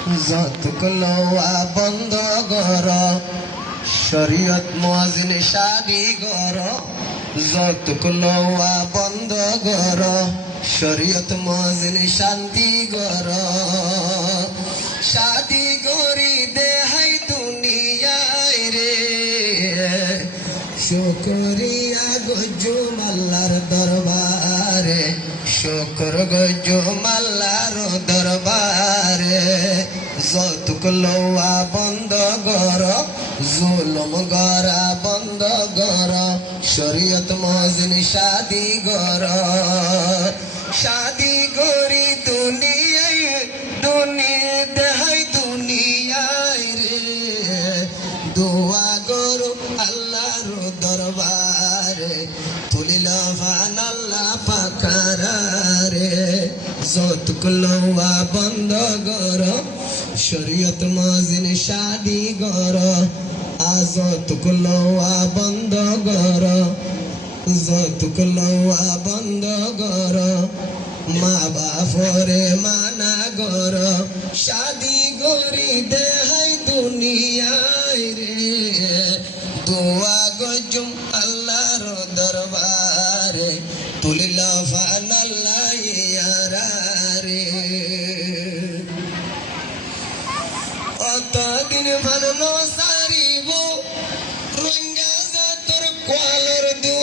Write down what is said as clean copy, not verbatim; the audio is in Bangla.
যতগুলো বন্ধ কর শরীয়ত মুয়াজ্জিন শাদি কর যতগুলো বন্ধ কর শরীয়ত মুয়াজ্জিন শান্তি কর শাদি করি দেহাই দুনিয়ায় রে শুকরিয়া গজুম আল্লাহর দরবারে শুকর গজুম আল্লাহর দরবারে যতগুলো বন্ধ কর জুলুম গরা বন্ধ কর শরীয়ত মুয়াজ্জিন শাদি কর শাদি করি দুনিয়ায় দেহাই দুনিয়ায় রে দোয়া করো আল্লাহর দরবারে তুলিল ফান আল্লাহ পাকারে যতগুলো বন্ধ কর শরীয়ত মুয়াজ্জিন শাদি কর যতগুলো বন্ধ কর যতগুলো বন্ধ কর মা বাপরে মানা কর শাদি করি দেহাই দুনিয়ায় রে দোয়া গজুম আল্লাহর দরবারে তুলিল ফান আল্লাহ ইয়ারারে অতদিন ভালো সারিব রঙ্গা তোর কোয়ালর দু